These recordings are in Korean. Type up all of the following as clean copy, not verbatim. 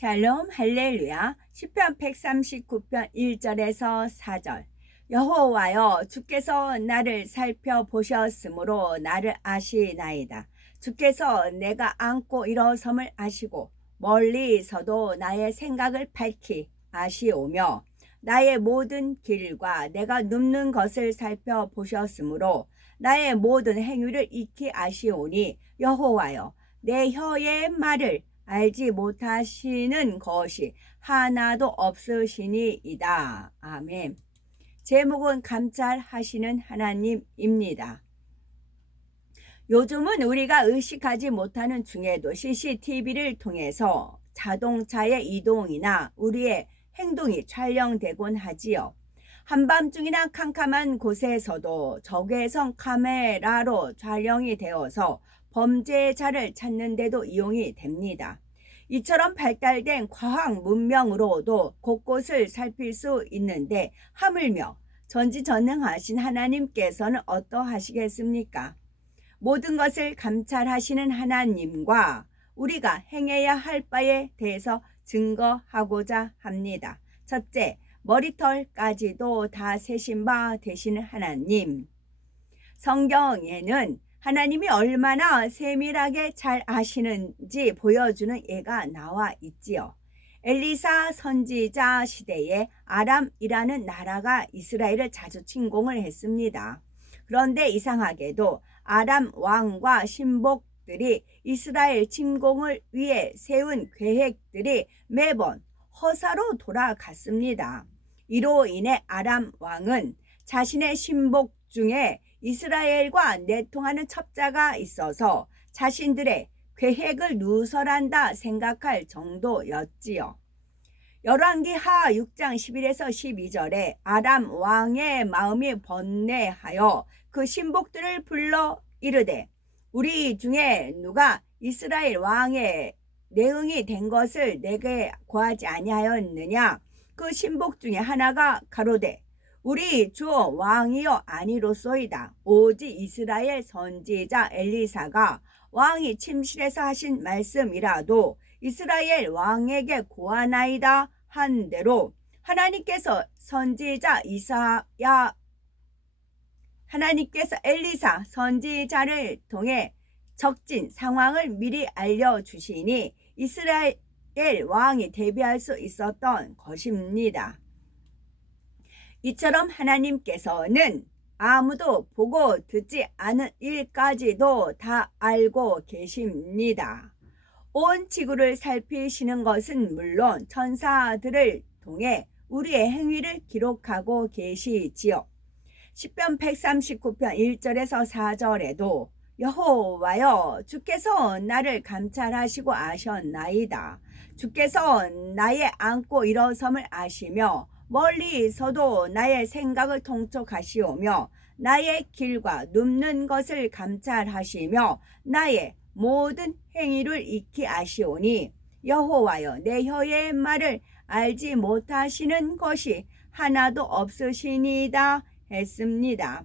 샬롬 할렐루야. 시편 139편 1절에서 4절. 여호와여, 주께서 나를 살펴보셨으므로 나를 아시나이다. 주께서 내가 앉고 일어섬을 아시고 멀리서도 나의 생각을 밝히 아시오며 나의 모든 길과 내가 눕는 것을 살펴보셨으므로 나의 모든 행위를 익히 아시오니 여호와여, 내 혀의 말을 알지 못하시는 것이 하나도 없으시니이다. 아멘. 제목은 감찰하시는 하나님입니다. 요즘은 우리가 의식하지 못하는 중에도 CCTV를 통해서 자동차의 이동이나 우리의 행동이 촬영되곤 하지요. 한밤중이나 캄캄한 곳에서도 적외선 카메라로 촬영이 되어서 범죄자를 찾는 데도 이용이 됩니다. 이처럼 발달된 과학 문명으로도 곳곳을 살필 수 있는데 하물며 전지전능하신 하나님께서는 어떠하시겠습니까? 모든 것을 감찰하시는 하나님과 우리가 행해야 할 바에 대해서 증거하고자 합니다. 첫째, 머리털까지도 다 세신 바 되시는 하나님. 성경에는 하나님이 얼마나 세밀하게 잘 아시는지 보여주는 예가 나와 있지요. 엘리사 선지자 시대에 아람이라는 나라가 이스라엘을 자주 침공을 했습니다. 그런데 이상하게도 아람 왕과 신복들이 이스라엘 침공을 위해 세운 계획들이 매번 허사로 돌아갔습니다. 이로 인해 아람 왕은 자신의 신복 중에 이스라엘과 내통하는 첩자가 있어서 자신들의 계획을 누설한다 생각할 정도였지요. 열왕기하 6장 11에서 12절에 아람 왕의 마음이 번뇌하여 그 신복들을 불러 이르되 우리 중에 누가 이스라엘 왕의 내응이 된 것을 내게 고하지 아니하였느냐. 그 신복 중에 하나가 가로되 우리 주 왕이여 아니로소이다. 오직 이스라엘 선지자 엘리사가 왕이 침실에서 하신 말씀이라도 이스라엘 왕에게 고하나이다 한 대로 하나님께서 엘리사 선지자를 통해 적진 상황을 미리 알려주시니 이스라엘 왕이 대비할 수 있었던 것입니다. 이처럼 하나님께서는 아무도 보고 듣지 않은 일까지도 다 알고 계십니다. 온 지구를 살피시는 것은 물론 천사들을 통해 우리의 행위를 기록하고 계시지요. 시편 139편 1절에서 4절에도 여호와여, 주께서 나를 감찰하시고 아셨나이다. 주께서 나의 앉고 일어섬을 아시며 멀리서도 나의 생각을 통촉하시오며 나의 길과 눕는 것을 감찰하시며 나의 모든 행위를 익히 아시오니 여호와여, 내 혀의 말을 알지 못하시는 것이 하나도 없으시니이다 했습니다.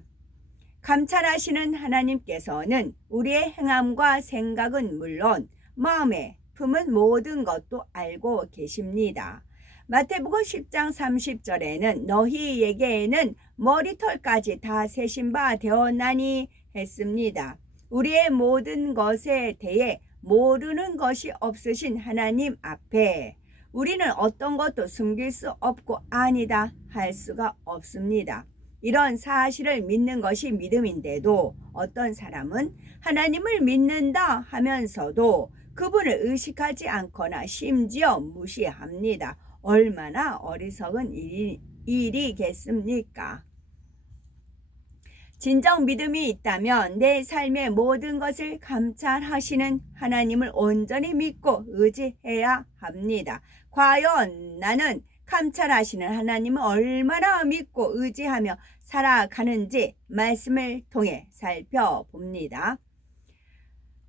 감찰하시는 하나님께서는 우리의 행함과 생각은 물론 마음에 품은 모든 것도 알고 계십니다. 마태복음 10장 30절에는 너희에게는 머리털까지 다 세신 바 되었나니 했습니다. 우리의 모든 것에 대해 모르는 것이 없으신 하나님 앞에 우리는 어떤 것도 숨길 수 없고 아니다 할 수가 없습니다. 이런 사실을 믿는 것이 믿음인데도 어떤 사람은 하나님을 믿는다 하면서도 그분을 의식하지 않거나 심지어 무시합니다. 얼마나 어리석은 일이겠습니까? 진정 믿음이 있다면 내 삶의 모든 것을 감찰하시는 하나님을 온전히 믿고 의지해야 합니다. 과연 나는 감찰하시는 하나님을 얼마나 믿고 의지하며 살아가는지 말씀을 통해 살펴봅니다.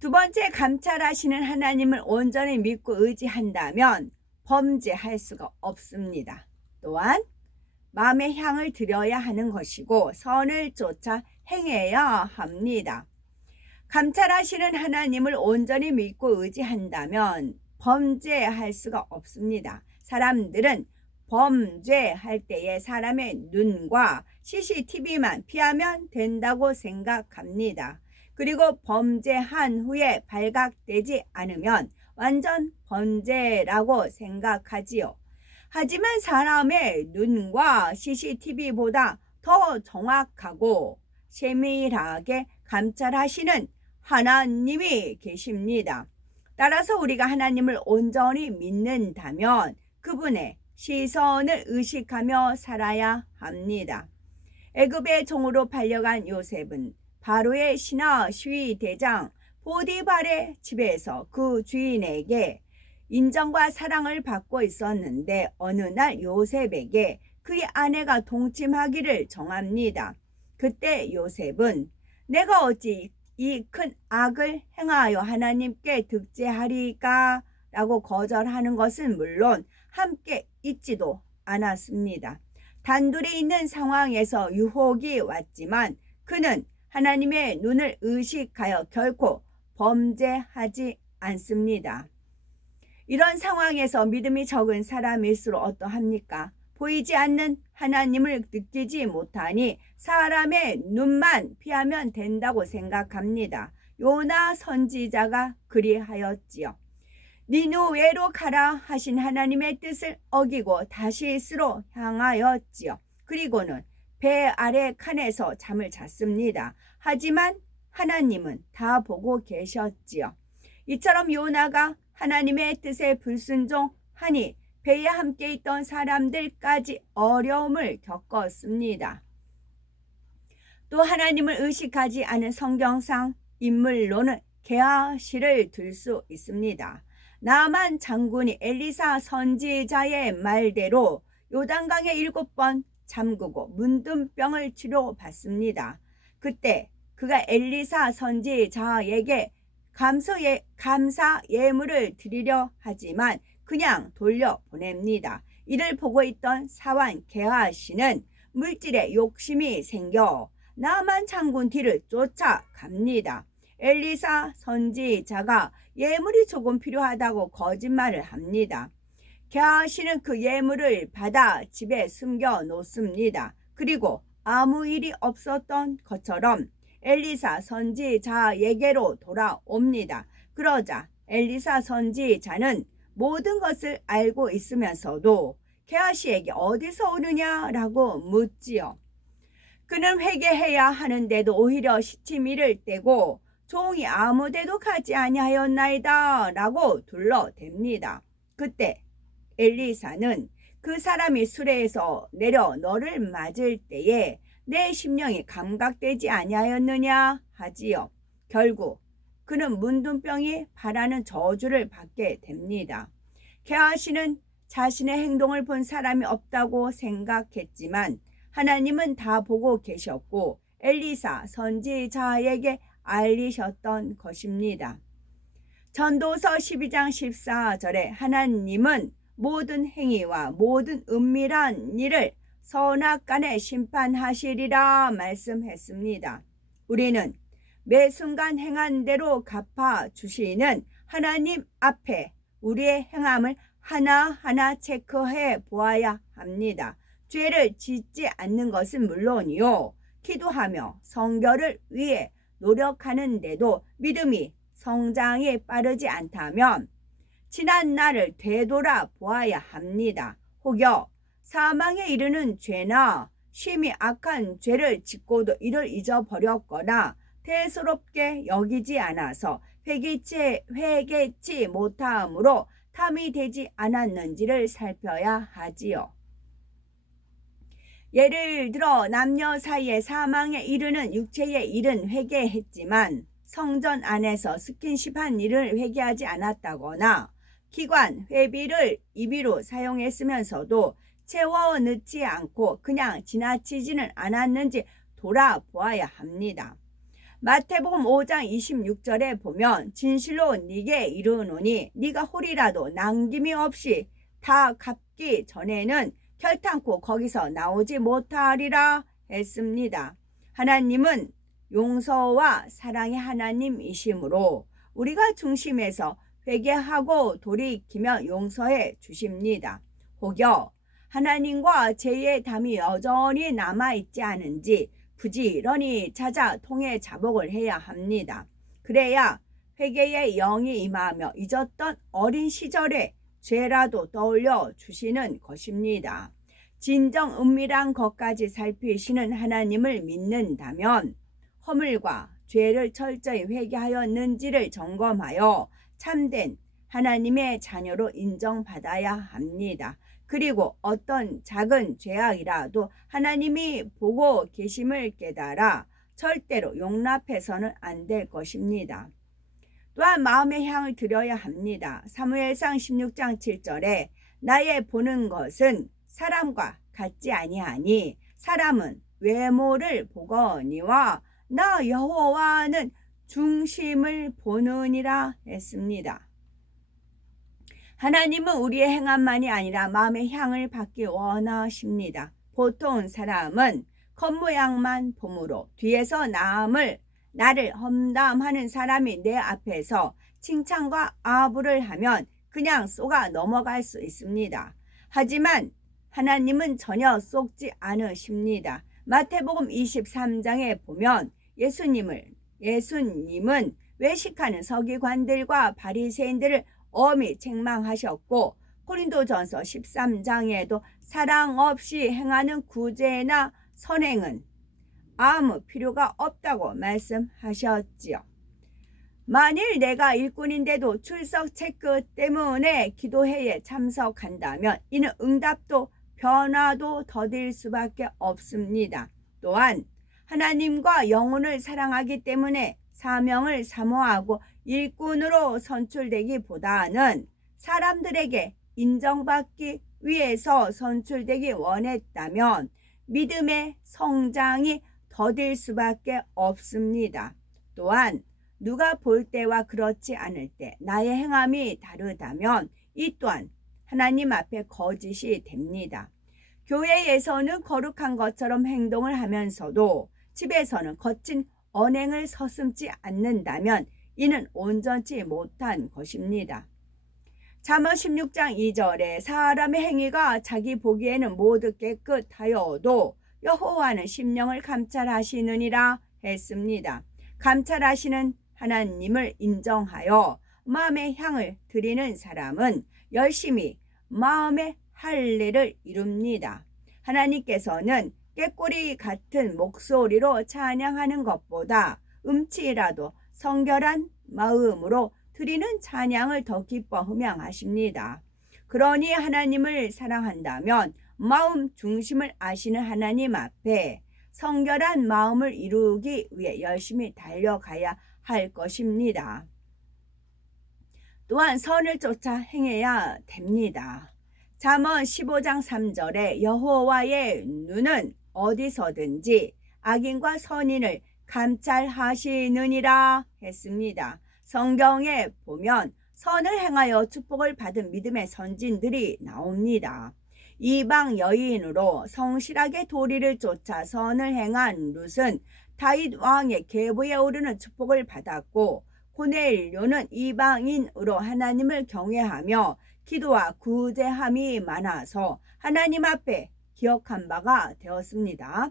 두 번째, 감찰하시는 하나님을 온전히 믿고 의지한다면 범죄할 수가 없습니다. 또한 마음의 향을 들여야 하는 것이고 선을 쫓아 행해야 합니다. 감찰하시는 하나님을 온전히 믿고 의지한다면 범죄할 수가 없습니다. 사람들은 범죄할 때에 사람의 눈과 CCTV만 피하면 된다고 생각합니다. 그리고 범죄한 후에 발각되지 않으면 완전 범죄라고 생각하지요. 하지만 사람의 눈과 CCTV보다 더 정확하고 세밀하게 감찰하시는 하나님이 계십니다. 따라서 우리가 하나님을 온전히 믿는다면 그분의 시선을 의식하며 살아야 합니다. 애굽의 종으로 팔려간 요셉은 바로의 신하 시위대장 보디발의 집에서 그 주인에게 인정과 사랑을 받고 있었는데 어느 날 요셉에게 그의 아내가 동침하기를 정합니다. 그때 요셉은 내가 어찌 이 큰 악을 행하여 하나님께 득죄하리까? 라고 거절하는 것은 물론 함께 있지도 않았습니다. 단둘이 있는 상황에서 유혹이 왔지만 그는 하나님의 눈을 의식하여 결코 범죄하지 않습니다. 이런 상황에서 믿음이 적은 사람일수록 어떠합니까? 보이지 않는 하나님을 느끼지 못하니 사람의 눈만 피하면 된다고 생각합니다. 요나 선지자가 그리하였지요. 니누웨로 가라 하신 하나님의 뜻을 어기고 다시스로 향하였지요. 그리고는 배 아래 칸에서 잠을 잤습니다. 하지만 하나님은 다 보고 계셨지요. 이처럼 요나가 하나님의 뜻에 불순종하니 배에 함께 있던 사람들까지 어려움을 겪었습니다. 또 하나님을 의식하지 않은 성경상 인물로는 게하시를 들 수 있습니다. 나만 장군이 엘리사 선지자의 말대로 요단강에 7번 잠그고 문둥병을 치료받습니다. 그때 그가 엘리사 선지자에게 감사 예물을 드리려 하지만 그냥 돌려보냅니다. 이를 보고 있던 사환 게하시는 물질에 욕심이 생겨 나만 장군 뒤를 쫓아갑니다. 엘리사 선지자가 예물이 조금 필요하다고 거짓말을 합니다. 게하시는 그 예물을 받아 집에 숨겨 놓습니다. 그리고 아무 일이 없었던 것처럼 엘리사 선지자에게로 돌아옵니다. 그러자 엘리사 선지자는 모든 것을 알고 있으면서도 게하시에게 어디서 오느냐라고 묻지요. 그는 회개해야 하는데도 오히려 시치미를 떼고 종이 아무데도 가지 아니하였나이다 라고 둘러댑니다. 그때 엘리사는 그 사람이 수레에서 내려 너를 맞을 때에 내 심령이 감각되지 아니하였느냐 하지요. 결국 그는 문둥병이 바라는 저주를 받게 됩니다. 게하시는 자신의 행동을 본 사람이 없다고 생각했지만 하나님은 다 보고 계셨고 엘리사 선지자에게 알리셨던 것입니다. 전도서 12장 14절에 하나님은 모든 행위와 모든 은밀한 일을 선악간에 심판하시리라 말씀했습니다. 우리는 매 순간 행한 대로 갚아주시는 하나님 앞에 우리의 행함을 하나하나 체크해 보아야 합니다. 죄를 짓지 않는 것은 물론이요. 기도하며 성결을 위해 노력하는데도 믿음이 성장이 빠르지 않다면 지난 날을 되돌아 보아야 합니다. 혹여 사망에 이르는 죄나 심히 악한 죄를 짓고도 이를 잊어버렸거나 대수롭게 여기지 않아서 회개치 못함으로 탐이 되지 않았는지를 살펴야 하지요. 예를 들어 남녀 사이에 사망에 이르는 육체의 일은 회개했지만 성전 안에서 스킨십한 일을 회개하지 않았다거나 기관, 회비를 임의로 사용했으면서도 채워 넣지 않고 그냥 지나치지는 않았는지 돌아보아야 합니다. 마태복음 5장 26절에 보면 진실로 네게 이르노니 네가 홀이라도 남김이 없이 다 갚기 전에는 결탄코 거기서 나오지 못하리라 했습니다. 하나님은 용서와 사랑의 하나님이시므로 우리가 중심에서 회개하고 돌이키며 용서해 주십니다. 혹여 하나님과 죄의 담이 여전히 남아있지 않은지 부지런히 찾아 통해 자복을 해야 합니다. 그래야 회개의 영이 임하며 잊었던 어린 시절의 죄라도 떠올려 주시는 것입니다. 진정 은밀한 것까지 살피시는 하나님을 믿는다면 허물과 죄를 철저히 회개하였는지를 점검하여 참된 하나님의 자녀로 인정받아야 합니다. 그리고 어떤 작은 죄악이라도 하나님이 보고 계심을 깨달아 절대로 용납해서는 안 될 것입니다. 또한 마음의 향을 드려야 합니다. 사무엘상 16장 7절에 나의 보는 것은 사람과 같지 아니하니 사람은 외모를 보거니와 나 여호와는 중심을 보느니라 했습니다. 하나님은 우리의 행함만이 아니라 마음의 향을 받기 원하십니다. 보통 사람은 겉모양만 보므로 뒤에서 나를 험담하는 사람이 내 앞에서 칭찬과 아부를 하면 그냥 쏘가 넘어갈 수 있습니다. 하지만 하나님은 전혀 속지 않으십니다. 마태복음 23장에 보면 예수님은 외식하는 서기관들과 바리새인들을 엄히 책망하셨고 고린도전서 13장에도 사랑 없이 행하는 구제나 선행은 아무 필요가 없다고 말씀하셨지요. 만일 내가 일꾼인데도 출석 체크 때문에 기도회에 참석한다면 이는 응답도 변화도 더딜 수밖에 없습니다. 또한 하나님과 영혼을 사랑하기 때문에 사명을 사모하고 일꾼으로 선출되기보다는 사람들에게 인정받기 위해서 선출되기 원했다면 믿음의 성장이 더딜 수밖에 없습니다. 또한 누가 볼 때와 그렇지 않을 때 나의 행함이 다르다면 이 또한 하나님 앞에 거짓이 됩니다. 교회에서는 거룩한 것처럼 행동을 하면서도 집에서는 거친 언행을 서슴지 않는다면 이는 온전치 못한 것입니다. 잠언 16장 2절에 사람의 행위가 자기 보기에는 모두 깨끗하여도 여호와는 심령을 감찰하시느니라 했습니다. 감찰하시는 하나님을 인정하여 마음의 향을 드리는 사람은 열심히 마음의 할례를 이룹니다. 하나님께서는 꾀꼬리 같은 목소리로 찬양하는 것보다 음치라도 성결한 마음으로 드리는 찬양을 더 기뻐 흠양하십니다. 그러니 하나님을 사랑한다면 마음 중심을 아시는 하나님 앞에 성결한 마음을 이루기 위해 열심히 달려가야 할 것입니다. 또한 선을 쫓아 행해야 됩니다. 잠언 15장 3절에 여호와의 눈은 어디서든지 악인과 선인을 감찰하시느니라 했습니다. 성경에 보면 선을 행하여 축복을 받은 믿음의 선진들이 나옵니다. 이방 여인으로 성실하게 도리를 쫓아 선을 행한 룻은 다윗 왕의 계보에 오르는 축복을 받았고 고넬료는 이방인으로 하나님을 경외하며 기도와 구제함이 많아서 하나님 앞에 기억한 바가 되었습니다.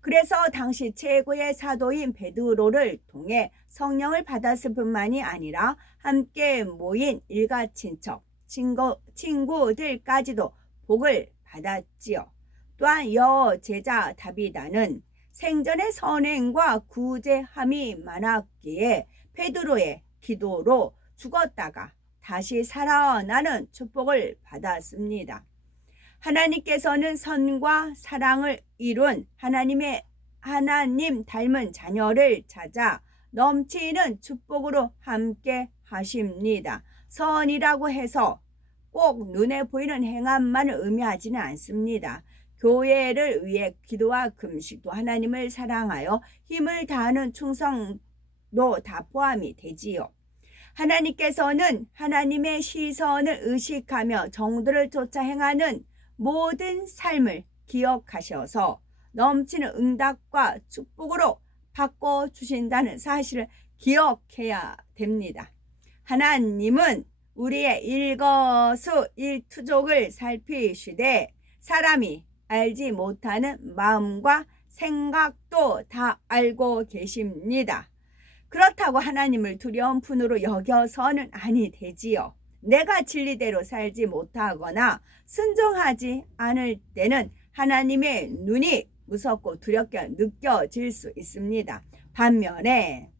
그래서 당시 최고의 사도인 베드로를 통해 성령을 받았을 뿐만이 아니라 함께 모인 일가 친척, 친구들까지도 복을 받았지요. 또한 여제자 다비다는 생전의 선행과 구제함이 많았기에 베드로의 기도로 죽었다가 다시 살아나는 축복을 받았습니다. 하나님께서는 선과 사랑을 이룬 하나님 닮은 자녀를 찾아 넘치는 축복으로 함께 하십니다. 선이라고 해서 꼭 눈에 보이는 행함만을 의미하지는 않습니다. 교회를 위해 기도와 금식도 하나님을 사랑하여 힘을 다하는 충성도 다 포함이 되지요. 하나님께서는 하나님의 시선을 의식하며 정도를 쫓아 행하는 모든 삶을 기억하셔서 넘치는 응답과 축복으로 바꿔주신다는 사실을 기억해야 됩니다. 하나님은 우리의 일거수일투족을 살피시되 사람이 알지 못하는 마음과 생각도 다 알고 계십니다. 그렇다고 하나님을 두려운 분으로 여겨서는 아니 되지요. 내가 진리대로 살지 못하거나 순종하지 않을 때는 하나님의 눈이 무섭고 두렵게 느껴질 수 있습니다. 반면에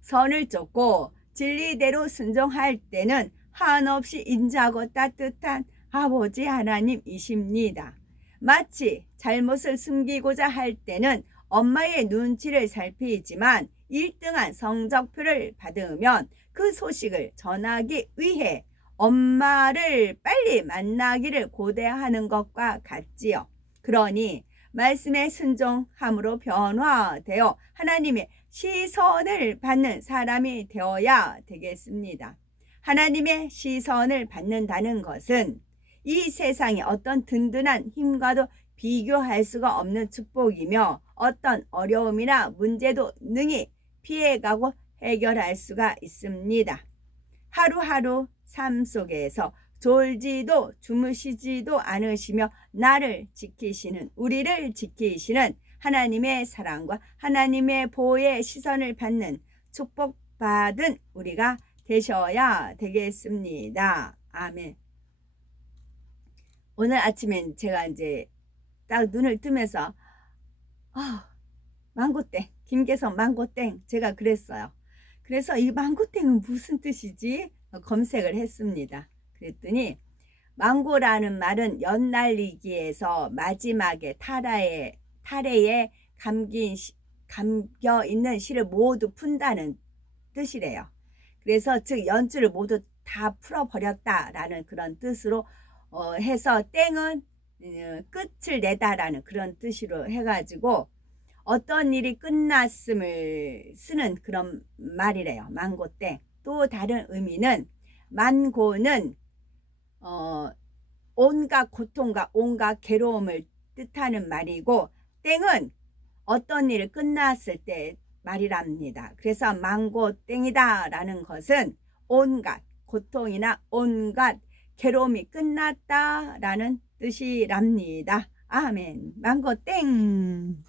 선을 쫓고 진리대로 순종할 때는 한없이 인자하고 따뜻한 아버지 하나님이십니다. 마치 잘못을 숨기고자 할 때는 엄마의 눈치를 살피지만 1등한 성적표를 받으면 그 소식을 전하기 위해 엄마를 빨리 만나기를 고대하는 것과 같지요. 그러니 말씀에 순종함으로 변화되어 하나님의 시선을 받는 사람이 되어야 되겠습니다. 하나님의 시선을 받는다는 것은 이 세상의 어떤 든든한 힘과도 비교할 수가 없는 축복이며 어떤 어려움이나 문제도 능히 피해가고 해결할 수가 있습니다. 하루하루 삶 속에서 졸지도 주무시지도 않으시며 나를 지키시는, 우리를 지키시는 하나님의 사랑과 하나님의 보호의 시선을 받는 축복받은 우리가 되셔야 되겠습니다. 아멘. 오늘 아침엔 제가 이제 딱 눈을 뜨면서 망고땡, 김계성 망고땡, 제가 그랬어요. 그래서 이 망고땡은 무슨 뜻이지? 검색을 했습니다. 그랬더니 망고라는 말은 연날리기에서 마지막에 타래에 감겨 있는 실을 모두 푼다는 뜻이래요. 그래서 즉 연줄을 모두 다 풀어버렸다라는 그런 뜻으로 해서 땡은 끝을 내다라는 그런 뜻으로 해가지고 어떤 일이 끝났음을 쓰는 그런 말이래요. 망고땡. 또 다른 의미는 만고는 온갖 고통과 온갖 괴로움을 뜻하는 말이고 땡은 어떤 일이 끝났을 때 말이랍니다. 그래서 망고땡이다 라는 것은 온갖 고통이나 온갖 괴로움이 끝났다 라는 뜻이랍니다. 아멘. 망고땡.